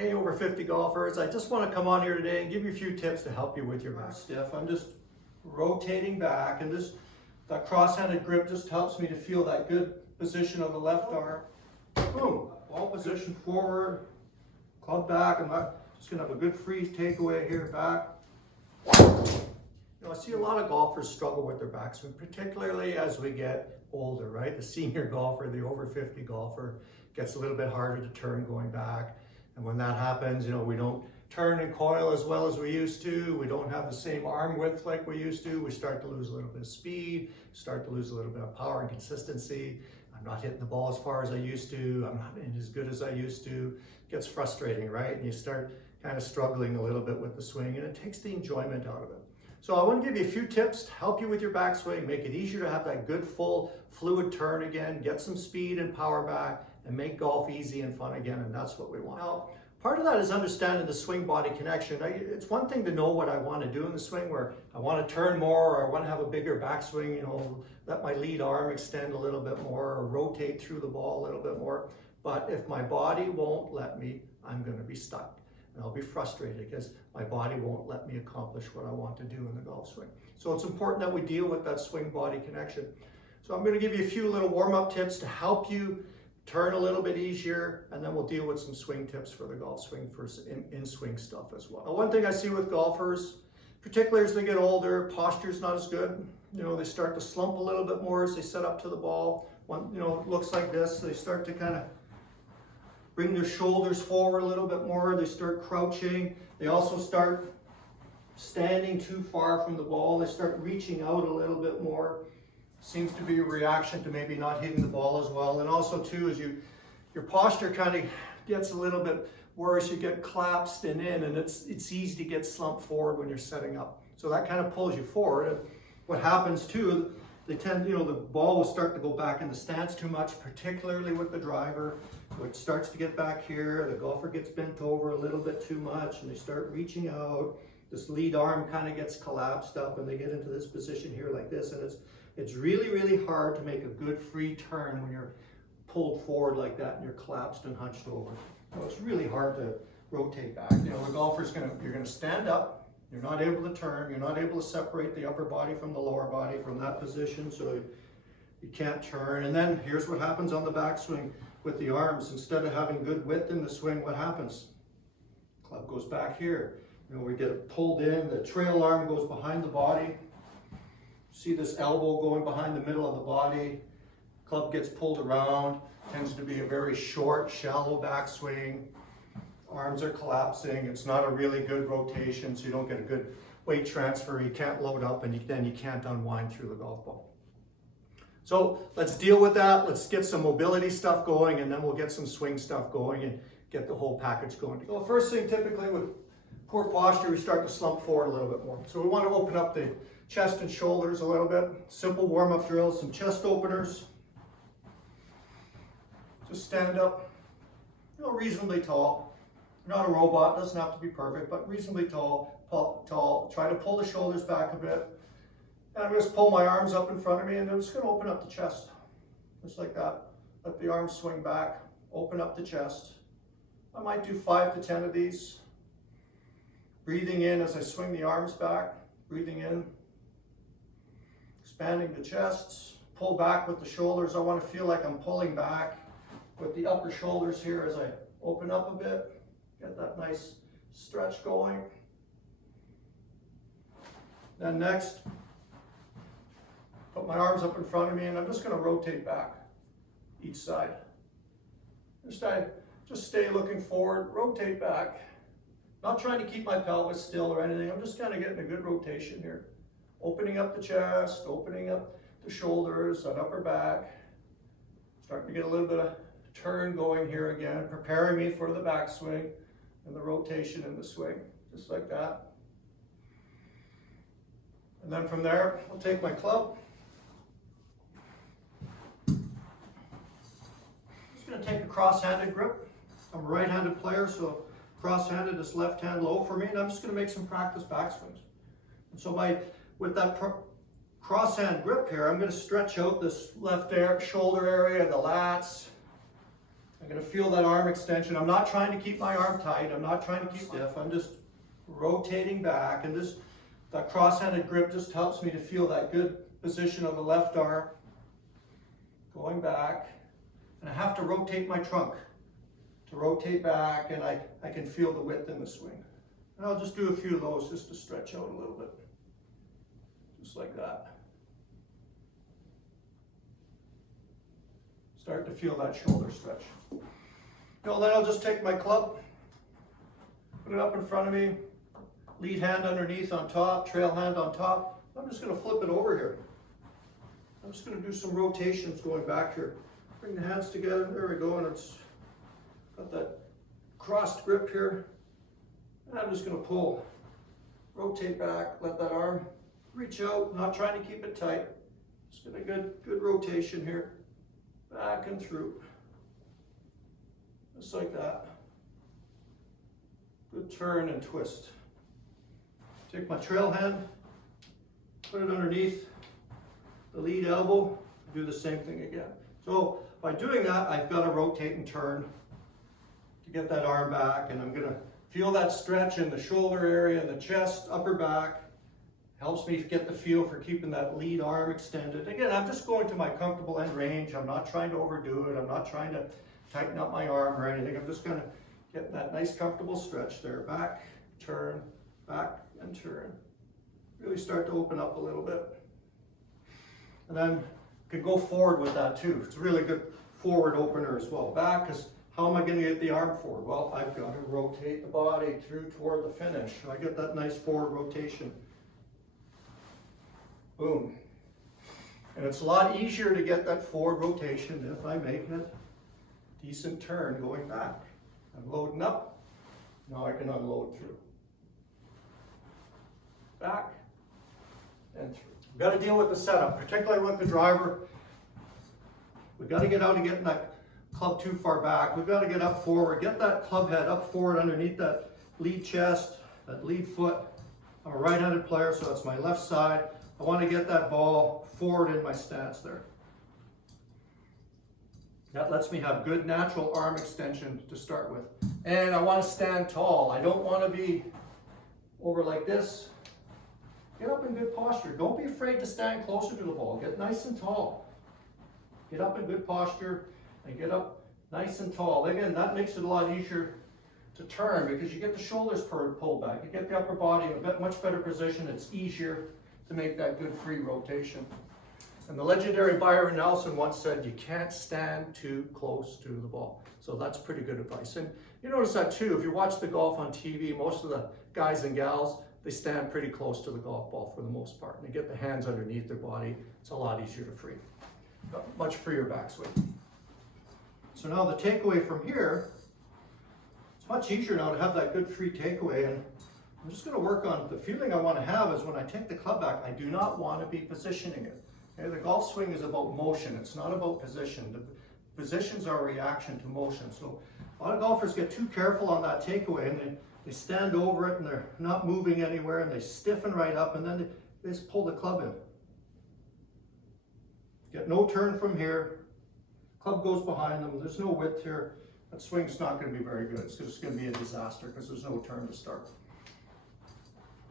Hey, over 50 golfers, I just want to come on here today and give you a few tips to help you with your back stiff. I'm just rotating back, and that cross-handed grip just helps me to feel that good position of the left arm. Boom, ball position forward, club back. I'm just gonna have a good free takeaway here back. You know, I see a lot of golfers struggle with their backswing, particularly as we get older, right? The senior golfer, the over 50 golfer gets a little bit harder to turn going back. And when that happens, you know, we don't turn and coil as well as we used to. We don't have the same arm width like we used to. We start to lose a little bit of speed, start to lose a little bit of power and consistency. I'm not hitting the ball as far as I used to. I'm not hitting as good as I used to. It gets frustrating, right? And you start kind of struggling a little bit with the swing, and it takes the enjoyment out of it. So I want to give you a few tips to help you with your backswing, make it easier to have that good full fluid turn again, get some speed and power back, and make golf easy and fun again, and that's what we want. Now, part of that is understanding the swing body connection. It's one thing to know what I want to do in the swing, where I want to turn more, or I want to have a bigger backswing, you know, let my lead arm extend a little bit more, or rotate through the ball a little bit more. But if my body won't let me, I'm going to be stuck. And I'll be frustrated because my body won't let me accomplish what I want to do in the golf swing. So it's important that we deal with that swing body connection. So I'm going to give you a few little warm-up tips to help you turn a little bit easier, and then we'll deal with some swing tips for the golf swing for in-swing stuff as well. Now, one thing I see with golfers, particularly as they get older, posture's not as good. You know, they start to slump a little bit more as they set up to the ball. You know, it looks like this. They start to kind of bring their shoulders forward a little bit more. They start crouching. They also start standing too far from the ball. They start reaching out a little bit more. Seems to be a reaction to maybe not hitting the ball as well. And also too, as your posture kind of gets a little bit worse, you get collapsed and it's easy to get slumped forward when you're setting up. So that kind of pulls you forward. And what happens too, the ball will start to go back in the stance too much, particularly with the driver. So it starts to get back here, the golfer gets bent over a little bit too much, and they start reaching out. This lead arm kind of gets collapsed up, and they get into this position here like this, and it's really, really hard to make a good free turn when you're pulled forward like that and you're collapsed and hunched over. So it's really hard to rotate back. You know, the golfer's you're gonna stand up, you're not able to turn, you're not able to separate the upper body from the lower body from that position, so you can't turn. And then here's what happens on the backswing with the arms. Instead of having good width in the swing, what happens? Club goes back here. You know, we get it pulled in, the trail arm goes behind the body. See this elbow going behind the middle of the body. Club gets pulled around, tends to be a very short, shallow backswing. Arms are collapsing. It's not a really good rotation, so you don't get a good weight transfer. You can't load up, and then you can't unwind through the golf ball. So let's deal with that. Let's get some mobility stuff going, and then we'll get some swing stuff going and get the whole package going. So first thing, typically with poor posture, we start to slump forward a little bit more. So we want to open up the chest and shoulders a little bit. Simple warm-up drills, some chest openers. Just stand up, you know, reasonably tall. You're not a robot, doesn't have to be perfect, but reasonably tall. Try to pull the shoulders back a bit. And I'm just pull my arms up in front of me, and I'm just going to open up the chest, just like that. Let the arms swing back, open up the chest. I might do 5 to 10 of these. Breathing in as I swing the arms back, breathing in. Expanding the chest, pull back with the shoulders. I want to feel like I'm pulling back with the upper shoulders here as I open up a bit. Get that nice stretch going. Then next, put my arms up in front of me, and I'm just going to rotate back each side. Just stay looking forward, rotate back. Not trying to keep my pelvis still or anything. I'm just kind of getting a good rotation here. Opening up the chest, opening up the shoulders, that upper back. Starting to get a little bit of turn going here again, preparing me for the backswing and the rotation in the swing, just like that. And then from there, I'll take my club. I'm just going to take a cross-handed grip. I'm a right-handed player, so cross-handed is left hand low for me, and I'm just going to make some practice backswings. And so with that cross-hand grip here, I'm going to stretch out this left shoulder area, the lats, and I'm going to feel that arm extension. I'm not trying to keep my arm tight. I'm not trying to keep stiff. I'm just rotating back, and this, that cross-handed grip just helps me to feel that good position of the left arm. Going back, and I have to rotate my trunk to rotate back, and I can feel the width in the swing. And I'll just do a few of those just to stretch out a little bit. Just like that. Start to feel that shoulder stretch. Then I'll just take my club, put it up in front of me, lead hand underneath on top, trail hand on top. I'm just going to flip it over here. I'm just going to do some rotations going back here. Bring the hands together, there we go, and it's got that crossed grip here. And I'm just going to pull, rotate back, let that arm reach out, not trying to keep it tight. Just get a good rotation here, back and through. Just like that. Good turn and twist. Take my trail hand, put it underneath the lead elbow, do the same thing again. So by doing that, I've got to rotate and turn to get that arm back, and I'm going to feel that stretch in the shoulder area, the chest, upper back. Helps me get the feel for keeping that lead arm extended. Again, I'm just going to my comfortable end range. I'm not trying to overdo it. I'm not trying to tighten up my arm or anything. I'm just going to get that nice comfortable stretch there. Back, turn, back and turn. Really start to open up a little bit. And then could go forward with that too. It's a really good forward opener as well. Back is, how am I going to get the arm forward? Well, I've got to rotate the body through toward the finish. So I get that nice forward rotation. Boom. And it's a lot easier to get that forward rotation if I make a decent turn going back. I'm loading up. Now I can unload through. Back and through. We've got to deal with the setup, particularly with the driver. We've got to get out and get that club too far back. We've got to get up forward, get that club head up forward underneath that lead chest, that lead foot. I'm a right-handed player, so that's my left side. I want to get that ball forward in my stance there. That lets me have good natural arm extension to start with. And I want to stand tall. I don't want to be over like this. Get up in good posture. Don't be afraid to stand closer to the ball. Get nice and tall. Get up in good posture and get up nice and tall. Again, that makes it a lot easier to turn because you get the shoulders pulled back. You get the upper body in a much better position. It's easier to make that good free rotation. And the legendary Byron Nelson once said, you can't stand too close to the ball. So that's pretty good advice. And you notice that too, if you watch the golf on TV, most of the guys and gals, they stand pretty close to the golf ball for the most part. And they get the hands underneath their body. It's a lot easier to free. Much freer backswing. So now the takeaway from here, it's much easier now to have that good free takeaway. And I'm just going to work on the feeling I want to have is when I take the club back, I do not want to be positioning it. Okay, the golf swing is about motion. It's not about position. The positions are a reaction to motion. So a lot of golfers get too careful on that takeaway and they stand over it and they're not moving anywhere and they stiffen right up and then they just pull the club in. Get no turn from here. Club goes behind them. There's no width here. That swing's not going to be very good. It's just going to be a disaster because there's no turn to start.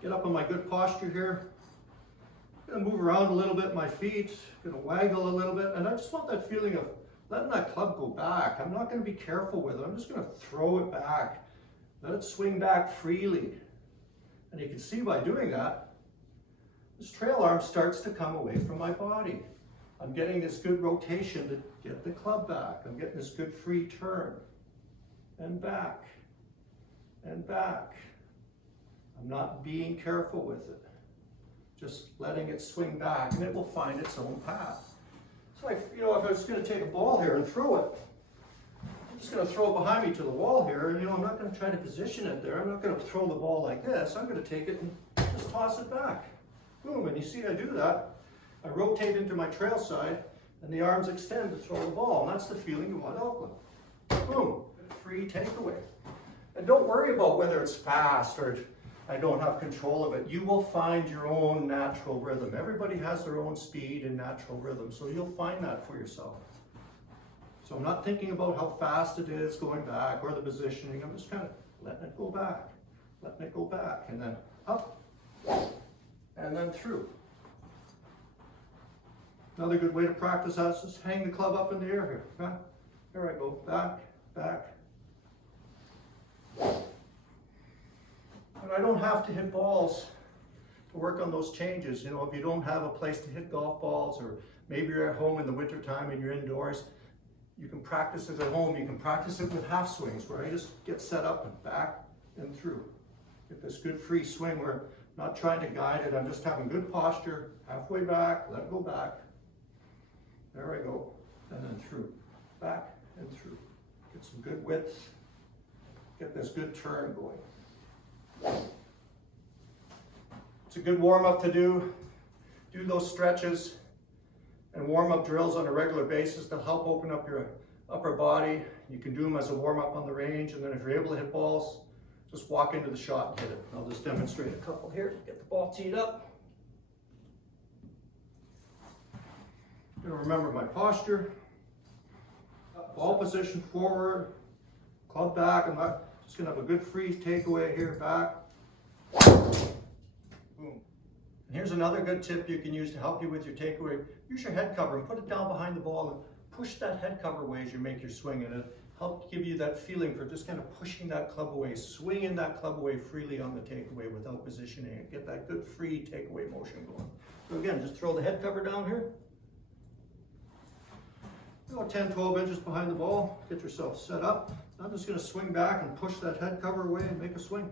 Get up on my good posture here. I'm going to move around a little bit, my feet, going to waggle a little bit, and I just want that feeling of letting that club go back. I'm not going to be careful with it. I'm just going to throw it back. Let it swing back freely. And you can see by doing that, this trail arm starts to come away from my body. I'm getting this good rotation to get the club back. I'm getting this good free turn. And back. And back. I'm not being careful with it. Just letting it swing back and it will find its own path. So if I was going to take a ball here and throw it, I'm just going to throw it behind me to the wall here and I'm not going to try to position it there. I'm not going to throw the ball like this. I'm going to take it and just toss it back. Boom, and you see I do that. I rotate into my trail side and the arms extend to throw the ball. And that's the feeling you want out with. Boom, free takeaway. And don't worry about whether it's fast or I don't have control of it. You will find your own natural rhythm. Everybody has their own speed and natural rhythm, so you'll find that for yourself. So So I'm not thinking about how fast it is going back or the positioning. I'm just kind of letting it go back, letting it go back, and then up, and then through. Another good way to practice that is just hang the club up in the air here. Back. There I go, back, back. But I don't have to hit balls to work on those changes. You know, if you don't have a place to hit golf balls, or maybe you're at home in the winter time and you're indoors, you can practice it at home. You can practice it with half swings where I just get set up and back and through. Get this good free swing where I'm not trying to guide it. I'm just having good posture, halfway back, let it go back. There I go, and then through, back and through. Get some good width, get this good turn going. It's a good warm-up to do. Do those stretches and warm-up drills on a regular basis. They'll help open up your upper body. You can do them as a warm-up on the range, and then if you're able to hit balls, just walk into the shot and hit it. I'll just demonstrate a couple here. Get the ball teed up. I'm going to remember my posture. Ball position forward, club back. I'm just going to have a good free takeaway here, back. Boom. And here's another good tip you can use to help you with your takeaway. Use your head cover and put it down behind the ball and push that head cover away as you make your swing, and it'll help give you that feeling for just kind of pushing that club away, swinging that club away freely on the takeaway without positioning it. Get that good free takeaway motion going. So again, just throw the head cover down here. About 10, 12 inches behind the ball. Get yourself set up. I'm just going to swing back and push that head cover away and make a swing.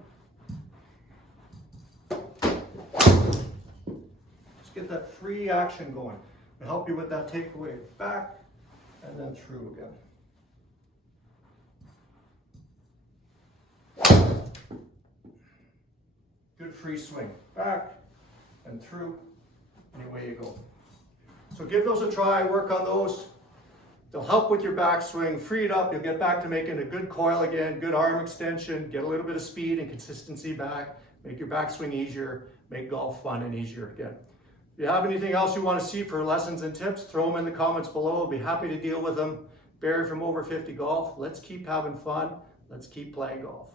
Just get that free action going to help you with that takeaway. Back and then through again. Good free swing. Back and through. And away you go. So give those a try. Work on those. They'll help with your backswing, free it up, you'll get back to making a good coil again, good arm extension, get a little bit of speed and consistency back, make your backswing easier, make golf fun and easier again. If you have anything else you want to see for lessons and tips, throw them in the comments below. I'll be happy to deal with them. Barry from Over 50 Golf. Let's keep having fun. Let's keep playing golf.